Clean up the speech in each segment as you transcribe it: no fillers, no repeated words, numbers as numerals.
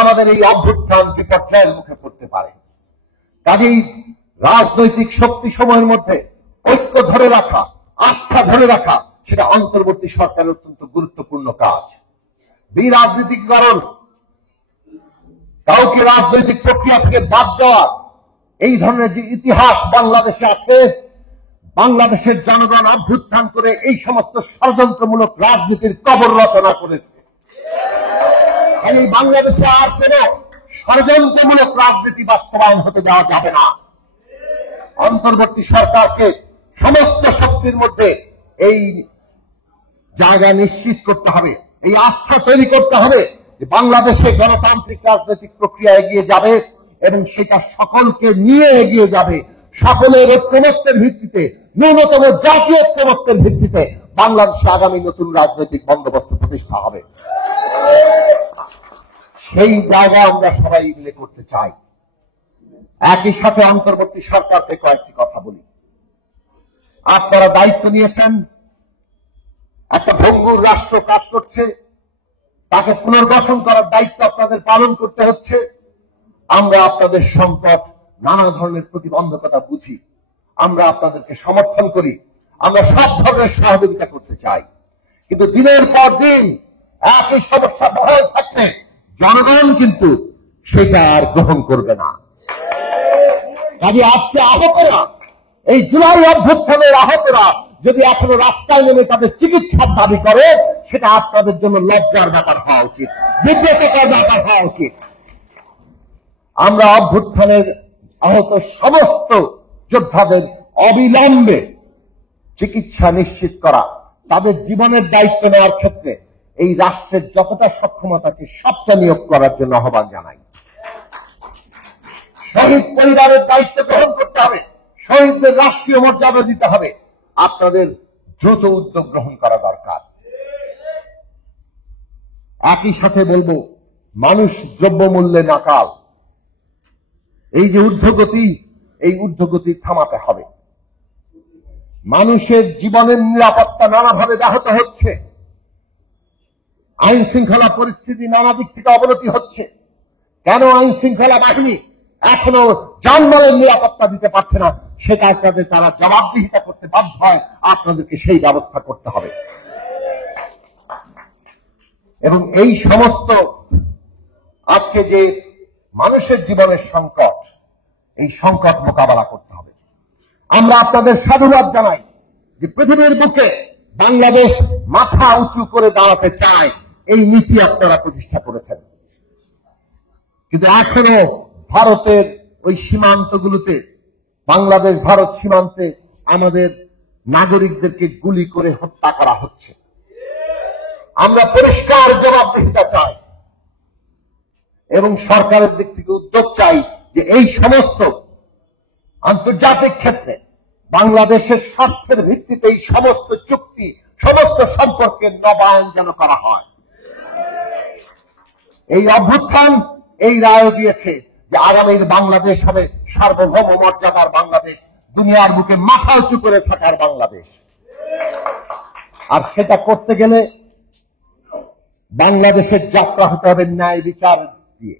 আমাদের এই অভ্যুত্থান বিপর্যয়ের মুখে পড়তে পারে। কাজেই রাজনৈতিক শক্তি সময়ের মধ্যে ঐক্য ধরে রাখা, আস্থা ধরে রাখা, সেটা অন্তর্বর্তী সরকারের অত্যন্ত গুরুত্বপূর্ণ কাজ। বিরাজনীতিকরণ, কাউকে রাজনৈতিক প্রক্রিয়া থেকে বাদ দেওয়া, এই ধরনের যে ইতিহাস বাংলাদেশে আছে, বাংলাদেশের জনগণ অভ্যুত্থান করে এই সমস্ত ষড়যন্ত্রমূলক রাজনীতির কবর রচনা করেছে। এই বাংলাদেশে আর কোন ষড়যন্ত্রমূলক রাজনীতি বাস্তবায়ন হতে দেওয়া যাবে না। অন্তর্বর্তী সরকারকে সমস্ত শক্তির মধ্যে এই জায়গা নিশ্চিত করতে হবে, এই আস্থা তৈরি করতে হবে যে বাংলাদেশে গণতান্ত্রিক রাজনৈতিক প্রক্রিয়া এগিয়ে যাবে এবং সেটা সকলকে নিয়ে এগিয়ে যাবে। সকলের ঐক্যমত্যের ভিত্তিতে, ন্যূনতম জাতীয় ঐক্যমত্যের ভিত্তিতে বাংলাদেশে আগামী নতুন রাজনৈতিক বন্দোবস্ত প্রতিষ্ঠা হবে। সেই জায়গা আমরা সবাই মিলে করতে চাই। একই সাথে অন্তর্বর্তী সরকারকে কয়েকটি কথা বলি। আপনারা দায়িত্ব নিয়েছেন, একটা ভঙ্গুর রাষ্ট্র কাজ করছে, তাকে পুনর্গঠন করার দায়িত্ব আপনাদের পালন করতে হচ্ছে। আমরা আপনাদের সংকট, নানা ধরনের প্রতিবন্ধকতা বুঝি, আমরা আপনাদেরকে সমর্থন করি, আমরা সব ধরনের সহযোগিতা করতে চাই। কিন্তু দিনের পর দিন একই সমস্যা বহাল থাকলে জনগণ কিন্তু সেটা আর গ্রহণ করবে না। কাজে আজকে আহতরা, এই জুলাই অভ্যুত্থানের আহতরা যদি এখনো রাস্তায় নেমে তাদের চিকিৎসার দাবি করে, সেটা আপনাদের জন্য লজ্জার ব্যাপার হওয়া উচিত, বিব্রতকর ব্যাপার হওয়া উচিত। আমরা অভ্যুত্থানের আহত সমস্ত যোদ্ধাদের অবিলম্বে চিকিৎসা নিশ্চিত করা, তাদের জীবনের দায়িত্ব নেওয়ার ক্ষেত্রে এই রাষ্ট্রের যতটা সক্ষমতা আছে সবটা নিয়োগ করার জন্য আহ্বান জানাই। শহীদ পরিবারের দায়িত্ব গ্রহণ করতে হবে, শহীদদের রাষ্ট্রীয় মর্যাদা দিতে হবে। আপনাদের দ্রুত উদ্যোগ গ্রহণ করা দরকার। একই সাথে বলবো, মানুষ দ্রব্যমূল্যে নাকাল। এই যে ঊর্ধ্বগতি, এই ঊর্ধ্বগতি থামাতে হবে। মানুষের জীবনের নিরাপত্তা নানাভাবে ব্যাহত হচ্ছে, আইন শৃঙ্খলা পরিস্থিতি নানা দিক থেকে অবনতি হচ্ছে। কেন আইন শৃঙ্খলা বাহিনী এখনো যানবাহনের নিরাপত্তা দিতে পারছে না, সেটা আপনাদের তারা জবাবদিহিতা করতে বাধ্য হয়। আপনাদেরকে সেই ব্যবস্থা করতে হবে এবং এই সমস্ত আজকে যে মানুষের জীবনের সংকট, এই সংকট মোকাবেলা করতে হবে। আমরা আপনাদের সাধুবাদ জানাই যে পৃথিবীর বুকে বাংলাদেশ মাথা উঁচু করে দাঁড়াতে চায়, এই নীতি আপনারা প্রতিষ্ঠা করেছেন। কিন্তু এখনো ভারতের ওই সীমান্তগুলোতে, বাংলাদেশ ভারত সীমান্তে আমাদের নাগরিকদেরকে গুলি করে হত্যা করা হচ্ছে। আমরা পরিষ্কার জবাবদিহিতা চাই এবং সরকারের দিক থেকে উদ্যোগ চাই যে এই সমস্ত আন্তর্জাতিক ক্ষেত্রে বাংলাদেশের স্বার্থের ভিত্তিতে এই সমস্ত চুক্তি, সমস্ত সম্পর্কের নবায়ন যেন করা হয়। এই অভ্যুত্থান এই রায় দিয়েছে যে আগামীর বাংলাদেশ হবে সার্বভৌম মর্যাদার বাংলাদেশ, দুনিয়ার বুকে মাথা উঁচু করে থাকার বাংলাদেশ। আর সেটা করতে গেলে বাংলাদেশের যাত্রা হতে হবে ন্যায় বিচার দিয়ে।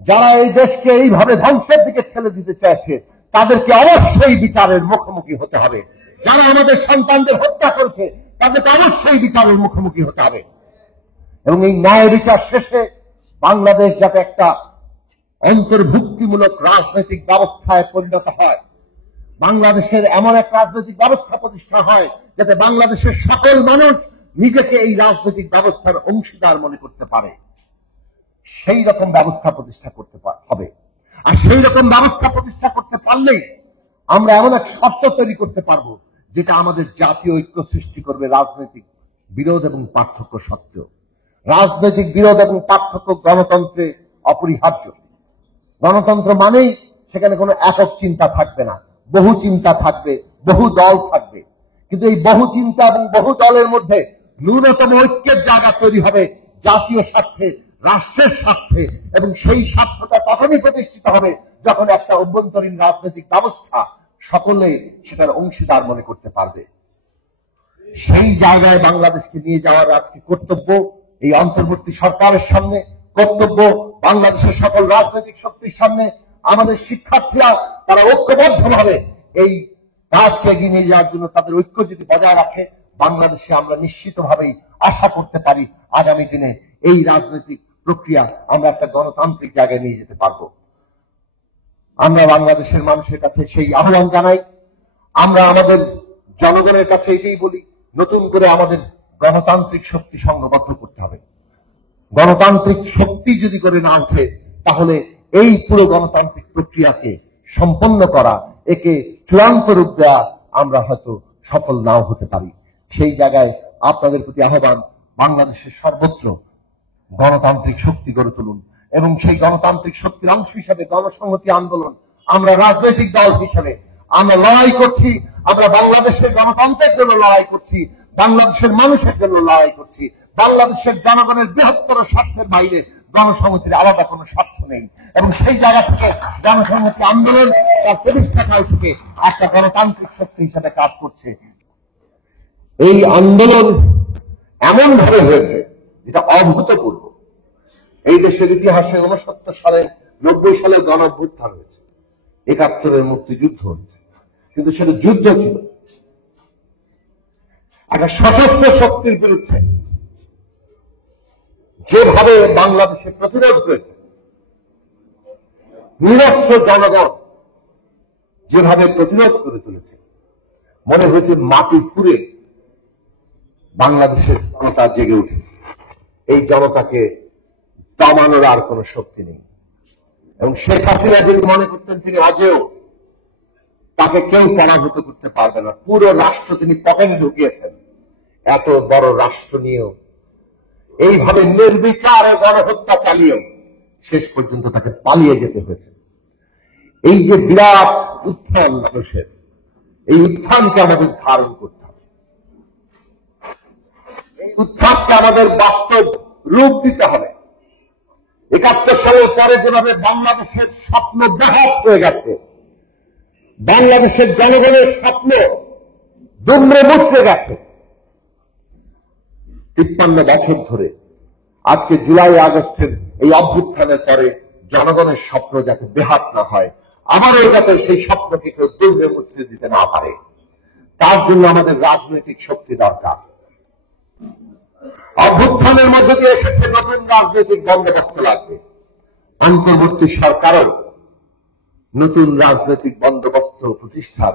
যারা এই দেশকে এইভাবে ধ্বংসের দিকে ঠেলে দিতে চাইছে, তাদেরকে অবশ্যই বিচারের মুখোমুখি হতে হবে। যারা আমাদের সন্তানদের হত্যা করছে, তাদেরকে অবশ্যই বিচারের মুখোমুখি হতে হবে এবং এই ন্যায় বিচার শেষে বাংলাদেশ যাতে একটা অন্তর্ভুক্তিমূলক রাজনৈতিক ব্যবস্থায় পরিণত হয়, বাংলাদেশের এমন এক রাজনৈতিক ব্যবস্থা প্রতিষ্ঠা হয় যাতে বাংলাদেশের সকল মানুষ নিজেকে এই রাজনৈতিক ব্যবস্থার অংশীদার মনে করতে পারে, সেই রকম ব্যবস্থা প্রতিষ্ঠা করতে হবে। আর সেই রকম ব্যবস্থা প্রতিষ্ঠা করতে পারলেই আমরা এমন এক শর্ত তৈরি করতে পারবো যেটা আমাদের জাতীয় ঐক্য সৃষ্টি করবে। রাজনৈতিক বিরোধ এবং পার্থক্য সত্ত্বেও, রাজনৈতিক বিরোধ এবং পার্থক্য গণতন্ত্রে অপরিহার্য। গণতন্ত্র মানেই সেখানে কোনো একক চিন্তা থাকবে না, বহু চিন্তা থাকবে, বহু দল থাকবে। কিন্তু এই বহু চিন্তা এবং বহু দলের মধ্যে ন্যূনতম ঐক্যের জায়গা তৈরি হবে জাতীয় স্বার্থে, রাষ্ট্রের স্বার্থে, এবং সেই স্বার্থটা তখনই প্রতিষ্ঠিত হবে যখন একটা অভ্যন্তরীণ রাজনৈতিক ব্যবস্থা সকলে সেটার অংশীদার মনে করতে পারবে। সেই জায়গায় বাংলাদেশকে নিয়ে যাওয়ার আজকে কর্তব্য এই অন্তর্বর্তী সরকারের সামনে, কর্তব্য বাংলাদেশের সকল রাজনৈতিক শক্তির সামনে আমাদের শিক্ষার্থীরা তারা ঐক্যবদ্ধভাবে এই কাজকে এগিয়ে নিয়ে যাওয়ার জন্য তাদের ঐক্য যদি বজায় রাখে, বাংলাদেশে আমরা নিশ্চিতভাবেই আশা করতে পারি আগামী দিনে এই রাজনৈতিক প্রক্রিয়া আমরা একটা গণতান্ত্রিক জায়গায় নিয়ে যেতে পারব। আমরা বাংলাদেশের মানুষের কাছে সেই আহ্বান জানাই, আমরা আমাদের জনগণের কাছে এটাই বলি, নতুন করে আমাদের গণতান্ত্রিক শক্তি সংঘবদ্ধ করতে হবে। গণতান্ত্রিক শক্তি যদি করে না ওঠে, তাহলে এই পুরো গণতান্ত্রিক প্রক্রিয়াকে সম্পন্ন করা, একে চূড়ান্ত রূপ দেওয়া আমরা হয়তো সফল নাও হতে পারি। সেই জায়গায় আপনাদের প্রতি আহ্বান, বাংলাদেশের সর্বত্র গণতান্ত্রিক শক্তি গড়ে তুলুন এবং সেই গণতান্ত্রিক শক্তির অংশ হিসাবে গণসংহতি আন্দোলন, আমরা রাজনৈতিক দল হিসেবে আমরা লড়াই করছি, আমরা বাংলাদেশের গণতন্ত্রের জন্য লড়াই করছি, বাংলাদেশের মানুষের জন্য লড়াই করছি। বাংলাদেশের জনগণের বৃহত্তর স্বার্থের বাইরে গণসংহতির আলাদা কোনো স্বার্থ নেই এবং সেই জায়গা থেকে গণসংহতি আন্দোলন তার প্রতিষ্ঠাকাল থেকে একটা গণতান্ত্রিক শক্তি হিসাবে কাজ করছে। এই আন্দোলন এমন ভাবে হয়েছে যেটা অভূতপূর্ব। এই দেশের ইতিহাসে 69 সালে 90 সালে গণ অভ্যুত্থান হয়েছে, 71-এর মুক্তিযুদ্ধ হয়েছে, কিন্তু সেটা যুদ্ধ ছিল একটা সশস্ত্র শক্তির বিরুদ্ধে। যেভাবে বাংলাদেশে প্রতিরোধ করেছে নিরস্ত্র জনগণ, যেভাবে প্রতিরোধ করে তুলেছে, মনে হয়েছে মাটি ফুঁড়ে বাংলাদেশের জনতা জেগে উঠেছে। এই জনতাকে দমানোর আর কোন শক্তি নেই এবং শেখ হাসিনা যদি মনে করতেন তিনি অজেয়, তাকে কেউ পরাভূত করতে পারবে না। পুরো রাষ্ট্র তিনি পকেটে ঢুকিয়েছেন। এত বড় রাষ্ট্র নিয়েও এইভাবে নির্বিচারে গণহত্যা চালিয়েও শেষ পর্যন্ত তাকে পালিয়ে যেতে হয়েছে। এই যে বিরাট উত্থান মানুষের, এই উত্থানকে আমাদের ধারণ করতে হবে, এই উত্থানকে আমাদের বাস্তব রূপ দিতে হবে। 71 সালের পরে যেভাবে বাংলাদেশের স্বপ্ন ব্যাহত হয়ে গেছে, বাংলাদেশের জনগণের স্বপ্ন দুমড়ে মুচড়ে গেছে 53 বছর ধরে, আজকে জুলাই আগস্টের এই অভ্যুত্থানের পরে জনগণের স্বপ্ন যাতে ব্যাহত না হয়, আবারও যাতে সেই স্বপ্নকে কেউ দুমড়ে মুচড়ে দিতে না পারে, তার জন্য আমাদের রাজনৈতিক শক্তি দরকার। অভ্যুত্থানের মধ্যে দিয়ে এসেছে নতুন রাজনৈতিক বন্দোবস্ত লাগবে। অন্তর্বর্তী সরকারও নতুন রাজনৈতিক বন্দোবস্ত প্রতিষ্ঠার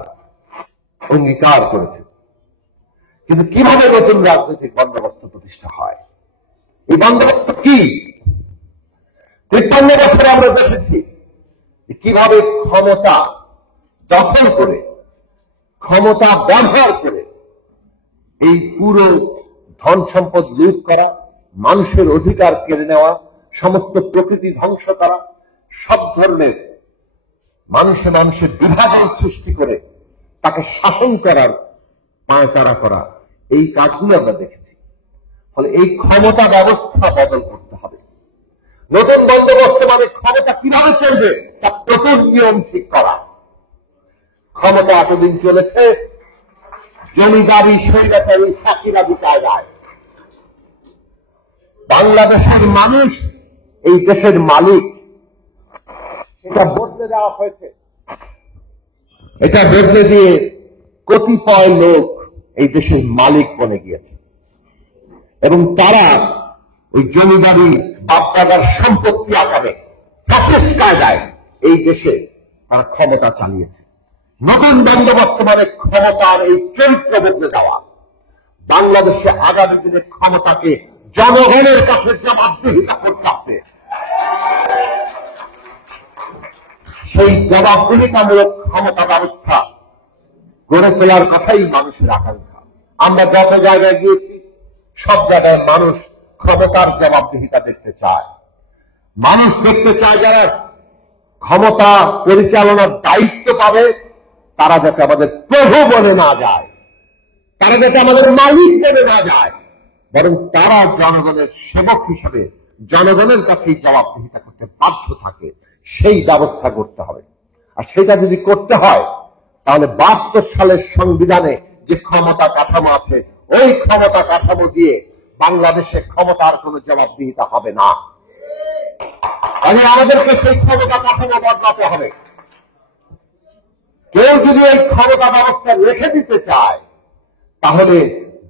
অঙ্গীকার করেছে, কিন্তু কিভাবে নতুন রাজনৈতিক বন্দোবস্ত প্রতিষ্ঠা হয়, এই বন্দোবস্ত কি? 53 বছরে আমরা দেখেছি কিভাবে ক্ষমতা দখল করে, ক্ষমতা ব্যবহার করে এই পুরো ধন সম্পদ লুট করা, মানুষের অধিকার কেড়ে নেওয়া, সমস্ত প্রকৃতি ধ্বংস করা, সব ধরনের মানুষে মানুষের বিভাজন সৃষ্টি করে তাকে শাসন করার পায়তারা করা, এই কাজগুলো আমরা দেখেছি। ফলে এই ক্ষমতা ব্যবস্থা বদল করতে হবে। নতুন বন্দোবস্ত মানে ক্ষমতা কিভাবে চলবে তার নতুন নিয়ম ঠিক করা। ক্ষমতা এতদিন চলেছে জমিদারি, স্বৈরাচারী, ফাঁসিবাদী কায়দায়। বাংলাদেশের মানুষ এই দেশের মালিক, এটা বদলে দেওয়া হয়েছে। এটা বদলে দিয়ে কতিপয় লোক এই দেশের মালিক বনে গিয়েছে এবং তারা ওই জমিদারি বাপদাদার সম্পত্তি আকারে ফ্যাসিস্ট কায়দায় এই দেশে তারা ক্ষমতা চালিয়েছে। নতুন বন্দোবস্ত মানে ক্ষমতার এই চরিত্র বদলে দেওয়া। বাংলাদেশে আগামী দিনে ক্ষমতাকে জনগণের কাছে জবাবদিহিতা করতে হবে। সেই জবাবদিহিতামূলক ক্ষমতা ব্যবস্থা গড়ে তোলার কথাই মানুষের আকাঙ্ক্ষা। আমরা যত জায়গায় গিয়েছি সব জায়গায় মানুষ ক্ষমতার জবাবদিহিতা দেখতে চায়। মানুষ দেখতে চায় যারা ক্ষমতা পরিচালনার দায়িত্ব পাবে তারা যাতে আমাদের প্রভু বলে না যায়, তারা যাতে আমাদের মালিক বলে না যায়, বরং তারা জনগণের সেবক হিসেবে জনগণের কাছেই জবাবদিহিতা করতে বাধ্য থাকে। সেই ব্যবস্থা করতে হবে। আর সেটা যদি করতে হয় তাহলে 72 সালের সংবিধানে যে ক্ষমতা কাঠামো আছে, ওই ক্ষমতা কাঠামো দিয়ে বাংলাদেশে ক্ষমতার কোনো জবাবদিহিতা হবে না। আমাদেরকে সেই ক্ষমতা কাঠামো বদলাতে হবে। কেউ যদি এই ক্ষমতা ব্যবস্থা রেখে দিতে চায় তাহলে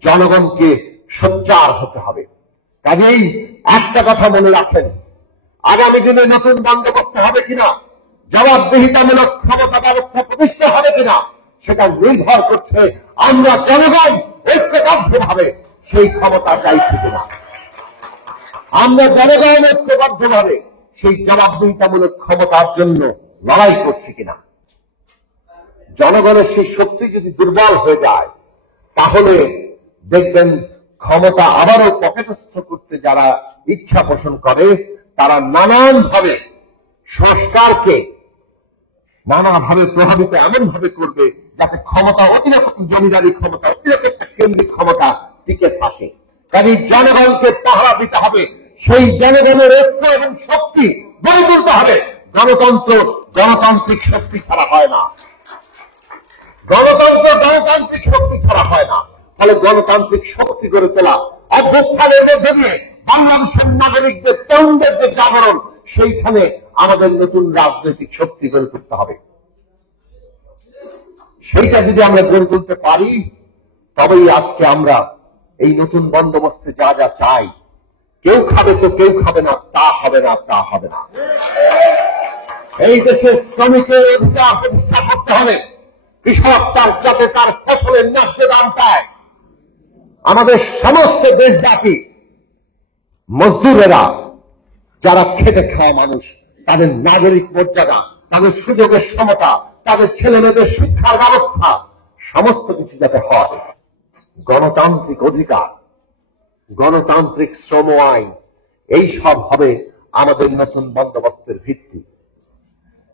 জনগণকে সোচ্চার হতে হবে। কাজেই একটা কথা মনে রাখেন, আগামী দিনে নতুন বন্দোবস্ত হবে কিনা, জবাবদিহিতামূলক ক্ষমতা ব্যবস্থা প্রতিষ্ঠা হবে কিনা, সেটা নির্ভর করছে আমরা জনগণ ঐক্যবদ্ধভাবে সেই ক্ষমতা চাইছি কিনা। আমরা জনগণ ঐক্যবদ্ধভাবে সেই জবাবদিহিতামূলক ক্ষমতার জন্য লড়াই করছি কিনা। জনগণের সেই শক্তি যদি দুর্বল হয়ে যায় তাহলে দেখবেন ক্ষমতা আবারও পকেটস্থ করতে যারা ইচ্ছা পোষণ করে তারা নানানভাবে সংস্কারকে নানাভাবে প্রভাবিত এমন ভাবে করবে যাতে ক্ষমতা অতিরিক্ত জমিদারি ক্ষমতা অতিরিক্ত একটা কেন্দ্রিক ক্ষমতা টিকে থাকে। কাজে জনগণকে পাহারা দিতে হবে, সেই জনগণের ঐক্য এবং শক্তি গড়ে তুলতে হবে। গণতন্ত্র গণতান্ত্রিক শক্তি ছাড়া হয় না, গণতন্ত্র গণতান্ত্রিক শক্তি ছাড়া হয় না। ফলে গণতান্ত্রিক শক্তি গড়ে তোলা, অভ্যুত্থানের মধ্যে দিয়ে বাংলাদেশের নাগরিকদের তরুণদের যে জাগরণ, সেইখানে আমাদের নতুন রাজনৈতিক শক্তি গড়ে তুলতে হবে। সেইটা যদি আমরা গড়ে তুলতে পারি তবেই আজকে আমরা এই নতুন বন্দোবস্তে যা যা চাই, কেউ খাবে তো কেউ খাবে না, তা হবে না, তা হবে না। এই দেশের শ্রমিকের অধিকার প্রতিষ্ঠা করতে হবে। কৃষক যাতে তার ফসলের ন্যায্য দাম পায়। আমাদের সমস্ত দেশব্যাপী মজদুরেরা যারা খেটে খাওয়া মানুষ, তাদের নাগরিক মর্যাদা, তাদের সুযোগের সমতা, তাদের ছেলে মেয়েদের শিক্ষার ব্যবস্থা, সমস্ত কিছু যাতে হয়। গণতান্ত্রিক অধিকার, গণতান্ত্রিক শ্রম আইন, এই সব হবে আমাদের নতুন বন্দোবস্তের ভিত্তি।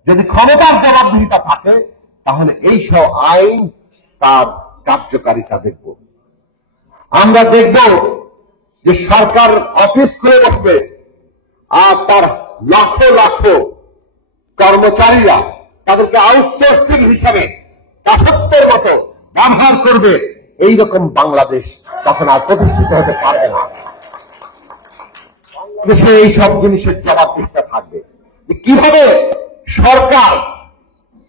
যদি ক্ষমতার জবাবদিহিতা থাকে তাহলে এই সব আইন তার কার্যকারিতা দেখব। আমরা দেখব যে সরকার অফিস খুলে বসবে আর তার লাখো লাখো কর্মচারীরা তাদেরকে আউটসোর্সিং হিসাবে দাসত্বের মতো ব্যবহার করবে। এইরকম বাংলাদেশ তখন আর প্রতিষ্ঠিত হতে পারবে না। দেশে এই সব জিনিসের জবাবদিহিতা থাকবে। কিভাবে সরকার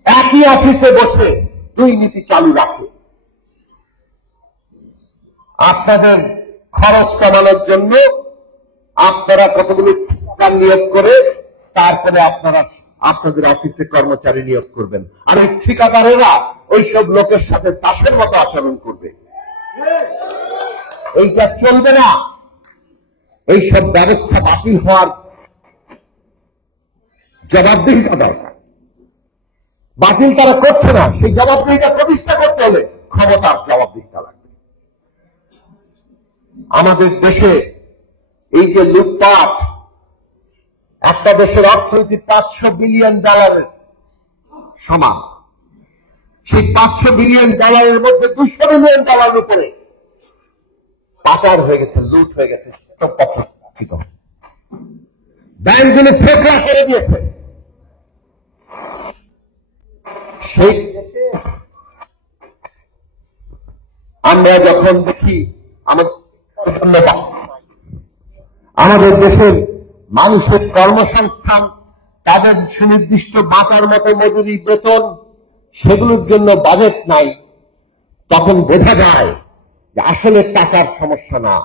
একই অফিসে বসে দুই নীতি চালু রাখে। আপনাদের খরচ কমানোর জন্য আপনারা কতগুলো টাকা নিয়োগ করে তারপরে আপনারা আপনাদের অফিসে কর্মচারী নিয়োগ করবেন, আর এই ঠিকাদারেরা ওইসব লোকের সাথে দাসের মতো আচরণ করবে। এইটা চলবে না। এইসব ব্যবস্থা বাতিল হওয়ার জবাবদিহিতা দরকার। বাতিল তারা করছে না, সেই জবাবদিহিতা প্রতিষ্ঠা করতে হলে ক্ষমতার জবাবদিহিতা লাগবে। আমাদের দেশে এই যে লুটপাট, একটা দেশের অর্থনীতি $500 বিলিয়ন সমান, সেই $500 বিলিয়ন মধ্যে $200 বিলিয়ন উপরে পাচার হয়ে গেছে, লুট হয়ে গেছে, ব্যাংকগুলো ফেকরা করে দিয়েছে। সেই দেশে আমরা যখন দেখি আমাদের দেশের মানুষের কর্মসংস্থান, তাদের সুনির্দিষ্ট বাঁচার মতো মজুরি, বেতন, সেগুলোর জন্য বাজেট নাই, তখন বোঝা যায় যে আসলে টাকার সমস্যা না,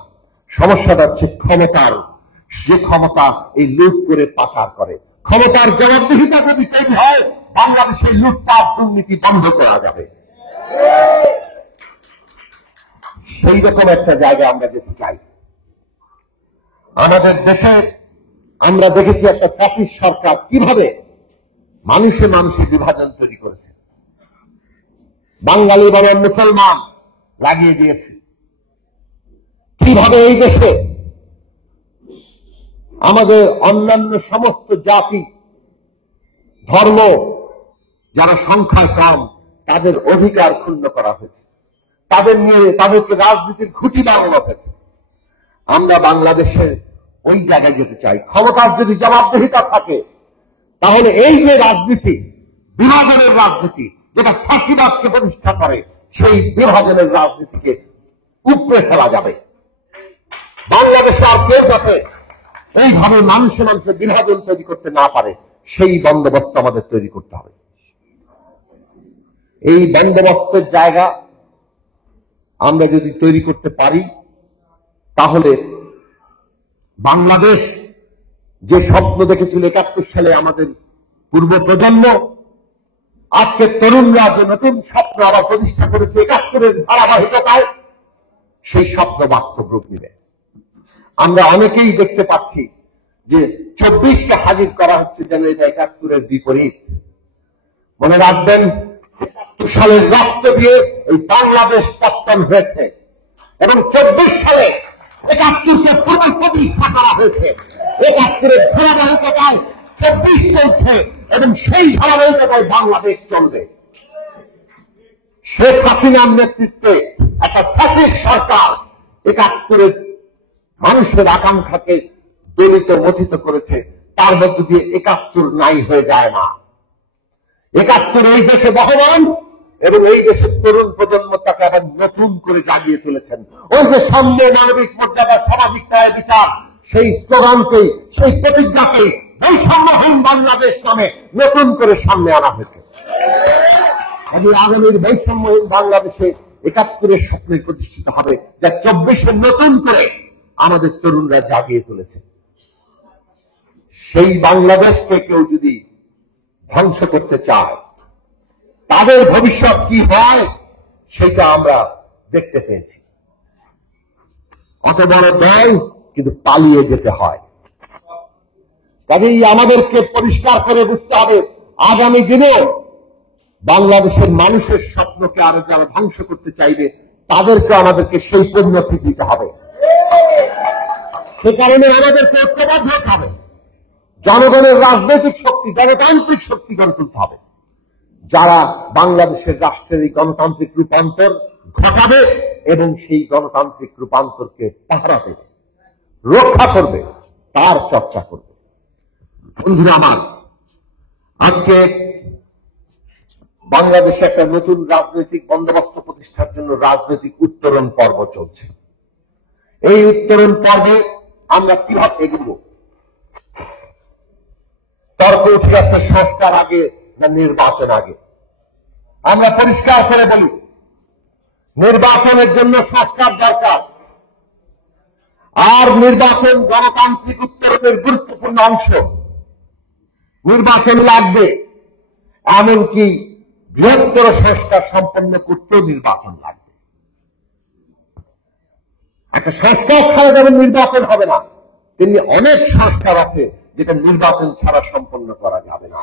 সমস্যাটা হচ্ছে ক্ষমতার। যে ক্ষমতা এই লুট করে পাচার করে, ক্ষমতার জবাবদিহিতা যদি তৈরি হয় বাংলাদেশে লুটপাট দুর্নীতি বন্ধ করা যাবে। সেই রকম একটা জায়গা আমরা যেতে চাই। আমাদের দেশে আমরা দেখেছি একটা ফ্যাসিস্ট সরকার কিভাবে মানুষে মানুষে বিভাজন তৈরি করেছে, বাঙালি বনাম মুসলমান লাগিয়ে দিয়েছে। কিভাবে এই দেশে আমাদের অন্যান্য সমস্ত জাতি ধর্ম যারা সংখ্যায় কম তাদের অধিকার ক্ষুণ্ণ করা হয়েছে, তাদেরকে রাজনীতির খুঁটি বানানো হয়েছে। আমরা বাংলাদেশের ওই জায়গায় যেতে চাই। ক্ষমতার যদি জবাবদিহিতা থাকে তাহলে এই যে রাজনীতি, বিভাজনের রাজনীতি, যেটা ফাঁসিবাদকে প্রতিষ্ঠা করে, সেই বিভাজনের রাজনীতিকে উপড়ে ফেলা যাবে। বাংলাদেশে আর কেউ যাতে এইভাবে মানুষে মানুষের বিভাজন তৈরি করতে না পারে সেই বন্দোবস্ত আমাদের তৈরি করতে হবে। এই বন্দোবস্তের জায়গা আমরা যদি তৈরি করতে পারি তাহলে বাংলাদেশ যে স্বপ্ন দেখেছিল ৭১ সালে আমাদের পূর্ব প্রজন্ম, আজকে তরুণরা যে নতুন স্বপ্ন আবার প্রতিষ্ঠা করেছে ৭১-এর ধারাবাহিকতায়, সেই স্বপ্ন বাস্তব রূপ নেবে। আমরা অনেকেই দেখতে পাচ্ছি যে ২৪কে হাজির করা হচ্ছে যেন এটা ৭১-এর বিপরীত। মনে রাখবেন ৭১ সালের রক্ত দিয়ে এই বাংলাদেশ পত্তন হয়েছে এবং ২৪ সালে ৭১কে পুনঃপ্রতিষ্ঠা করা হয়েছে। ৭১-এর ধারাবাহিকতায় ২৪ চলছে এবং সেই ধারাবাহিকতায় বাংলাদেশ চলবে। শেখ হাসিনার নেতৃত্বে একটা ফ্যাসিস্ট সরকার ৭১-এর মানুষের আকাঙ্ক্ষাকে দলিত মথিত করেছে, তার মধ্য দিয়ে ৭১ নাই হয়ে যায় না। ৭১ এই দেশে বহমান এবং এই দেশের তরুণ প্রজন্ম তাকে আবার নতুন করে জাগিয়ে তুলেছেন। ওই যে সাম্য, মানবিক মর্যাদা, সামাজিক ন্যায়, বিচার, সেই স্লোগানকেই, সেই প্রতিজ্ঞাকেই বৈষম্যহীন বাংলাদেশ নামে নতুন করে সামনে আনা হয়েছে। আগামীর বৈষম্যহীন বাংলাদেশে ৭১-এর স্বপ্নে প্রতিষ্ঠিত হবে, যা ২৪-এ নতুন করে আমাদের তরুণরা জাগিয়ে তুলেছে। সেই বাংলাদেশকে কেউ যদি ধ্বংস করতে চায়, তাদের ভবিষ্যৎ কি হয় সেটা আমরা দেখতে পেয়েছি। অত বড় দল কিন্তু পালিয়ে যেতে হয়। কাজেই আমাদেরকে পরিষ্কার করে বুঝতে হবে, আগামী দিনে বাংলাদেশের মানুষের স্বপ্নকে আরো যারা ধ্বংস করতে চাইবে তাদেরকে আমাদেরকে সেই পরিণতি দিতে হবে। সে কারণে আমাদেরকে ঐক্যবদ্ধ হতে হবে। জনগণের রাজনৈতিক শক্তি, গণতান্ত্রিক শক্তি গড়ে তুলতে হবে, যারা বাংলাদেশের রাষ্ট্রের এই গণতান্ত্রিক রূপান্তর ঘটাবে এবং সেই গণতান্ত্রিক রূপান্তরকে পাহারা দেবে, রক্ষা করবে, তার চর্চা করবে। বন্ধুরা আমার, আজকে বাংলাদেশে একটা নতুন রাজনৈতিক বন্দোবস্ত প্রতিষ্ঠার জন্য রাজনৈতিক উত্তরণ পর্ব চলছে। এই উত্তরণ পর্বে আমরা কিভাবে এগোব? তর্ক উঠে যাচ্ছে সংস্কার আগে না নির্বাচন আগে। আমরা পরিষ্কার করে বলি, নির্বাচনের জন্য সংস্কার দরকার, আর নির্বাচন গণতান্ত্রিক উত্তরণের গুরুত্বপূর্ণ অংশ। নির্বাচন লাগবে, এমনকি বৃহত্তর সংস্কার সম্পন্ন করতেও নির্বাচন লাগবে। একটা সংস্কার ছাড়া যেমন নির্বাচন হবে না, তেমনি অনেক সংস্কার আছে যেটা নির্বাচন ছাড়া সম্পন্ন করা যাবে না।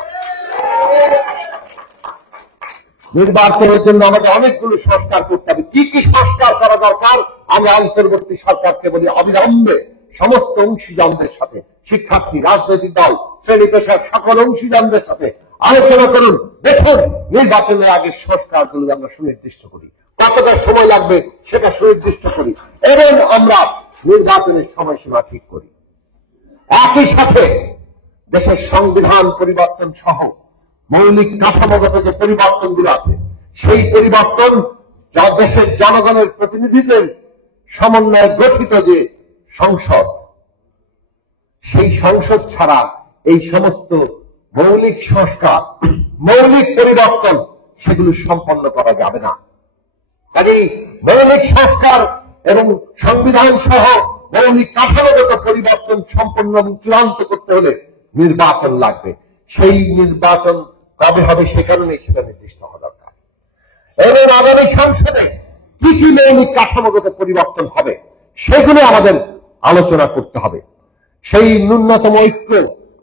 নির্বাচনের জন্য আমাদের অনেকগুলো সংস্কার করতে হবে। কি কি সংস্কার করা দরকার আমরা অন্তর্বর্তী সরকারকে বলি, অবিলম্বে সমস্ত অংশীদারদের সাথে, শিক্ষার্থী, রাজনৈতিক দল, শ্রেণী পেশার সকল অংশীদারদের সাথে আলোচনা করুন। দেখুন নির্বাচনের আগে সংস্কারগুলো আমরা সুনির্দিষ্ট করি, কতটা সময় লাগবে সেটা সুনির্দিষ্ট করি এবং আমরা নির্বাচনের সময়সীমা ঠিক করি। একই সাথে দেশের সংবিধান পরিবর্তন সহ মৌলিক কাঠামোগত যে পরিবর্তনগুলো আছে, সেই পরিবর্তন যা দেশের জনগণের প্রতিনিধিদের সমন্বয়ে গঠিত যে সংসদ, সেই সংসদ ছাড়া এই সমস্ত মৌলিক সংস্কার, মৌলিক পরিবর্তন সেগুলো সম্পন্ন করা যাবে না। কাজেই মৌলিক সংস্কার এবং সংবিধান সহ মৌলিক কাঠামোগত পরিবর্তন সম্পন্ন এবং চূড়ান্ত করতে হলে নির্বাচন লাগবে। সেই নির্বাচন কবে হবে সে কারণে সেটা নির্দিষ্ট হওয়া দরকার। এবং আগামী সংসদে কি কি মৌলিক কাঠামোগত পরিবর্তন হবে সেগুলো আমাদের আলোচনা করতে হবে। সেই ন্যূনতম ঐক্য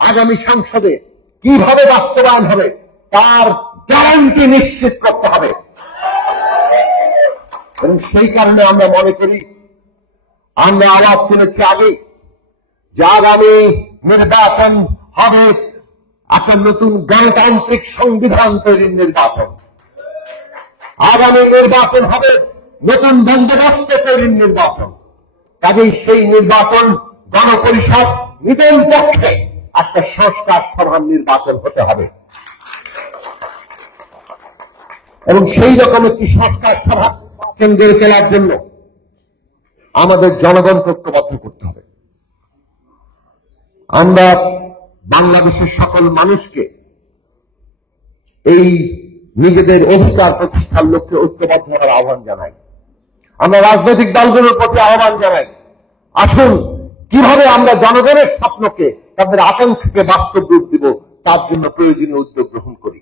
আগামী সংসদে কিভাবে বাস্তবায়ন হবে তার গ্যারান্টি নিশ্চিত করতে হবে। এবং সেই কারণে আমরা মনে করি, আমরা আওয়াজ তুলেছি আগে যে আগামী নির্বাচন হবে একটা নতুন গণতান্ত্রিক সংবিধান তৈরির নির্বাচন। আগামী নির্বাচন হবে নতুন বন্দোবস্ত তৈরির নির্বাচন। কাজেই সেই নির্বাচন গণপরিষদ নিজের পক্ষে একটা সংস্কার সভার নির্বাচন হতে হবে এবং সেই রকম একটি সংস্কার সভা কেন্দ্রে ফেলার জন্য আমাদের জনগণকে ঐক্যবদ্ধ করতে হবে। আমরা বাংলাদেশের সকল মানুষকে এই নিজেদের অধিকার প্রতিষ্ঠার লক্ষ্যে ঐক্যবদ্ধ হওয়ার আহ্বান জানাই। আমরা রাজনৈতিক দলগুলোর প্রতি আহ্বান জানাই, আসুন কিভাবে আমরা জনগণের স্বপ্নকে, তাদের আকাঙ্ক্ষাকে বাস্তব রূপ দিব, তার জন্য প্রয়োজনীয় উদ্যোগ গ্রহণ করি।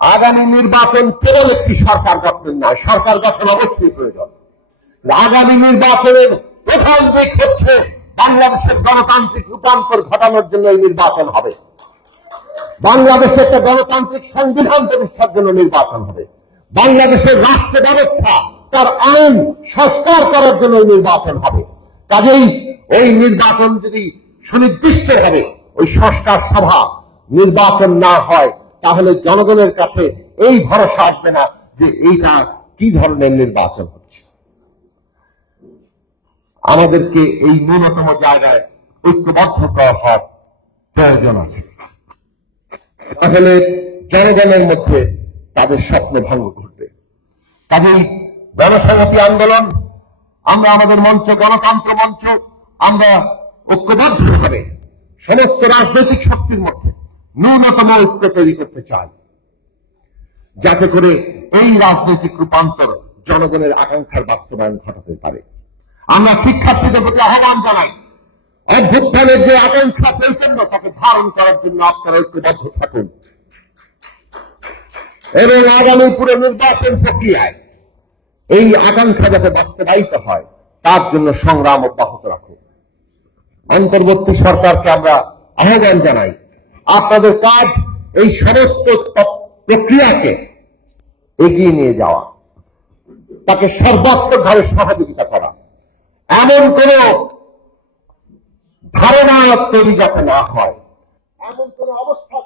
আগামী নির্বাচন কেবল একটি সরকার গঠন নয়, সরকার গঠন অবশ্যই প্রয়োজন। আগামী নির্বাচনের প্রধান দিক হচ্ছে বাংলাদেশের গণতান্ত্রিক রূপান্তর ঘটানোর জন্য এই নির্বাচন হবে। বাংলাদেশে একটা গণতান্ত্রিক সংবিধান প্রতিষ্ঠার জন্য নির্বাচন হবে। বাংলাদেশের রাষ্ট্র ব্যবস্থা, তার আইন সংস্কার করার জন্য নির্বাচন হবে। কাজেই ওই নির্বাচন যদি সুনির্দিষ্ট হবে, ওই সংস্কার সভা নির্বাচন না হয়, তাহলে জনগণের কাছে এই ভরসা আসবে না যে এইটা কি ধরনের নির্বাচন হচ্ছে। আমাদেরকে এই ন্যূনতম জায়গায় ঐক্যবদ্ধ হওয়ার প্রয়োজন আছে, তাহলে জনগণের মধ্যে তাদের স্বপ্ন ভঙ্গ ঘটবে। কাজেই গণসংহতি আন্দোলন, আমরা আমাদের মঞ্চ, গণতন্ত্র মঞ্চ, আমরা ঐক্যবদ্ধভাবে সমস্ত রাজনৈতিক শক্তির মধ্যে ন্যূনতম ঐক্য তৈরি করতে চাই, যাতে করে এই রাজনৈতিক রূপান্তর জনগণের আকাঙ্ক্ষার বাস্তবায়ন ঘটাতে পারে। আমরা শিক্ষার্থীদের প্রতি আহ্বান জানাই, অভ্যুত্থানের যে আকাঙ্ক্ষা চৈতন্য, তাকে ধারণ করার জন্য আপনারা ঐক্যবদ্ধ থাকুন এবং আগামী পুরো নির্বাচন প্রক্রিয়ায় এই আকাঙ্ক্ষা যাতে বাস্তবায়িত হয়, তার জন্য সংগ্রাম অব্যাহত রাখুন। অন্তর্বর্তী সরকারকে আমরা আহ্বান জানাই, আপনাদের কাজ এই সমস্ত প্রক্রিয়াকে এগিয়ে নিয়ে যাওয়া, তাকে সর্বাত্মকভাবে সহযোগিতা করা, এমন কোন ধারণা তৈরি যাতে না হয়, এমন কোন অবস্থা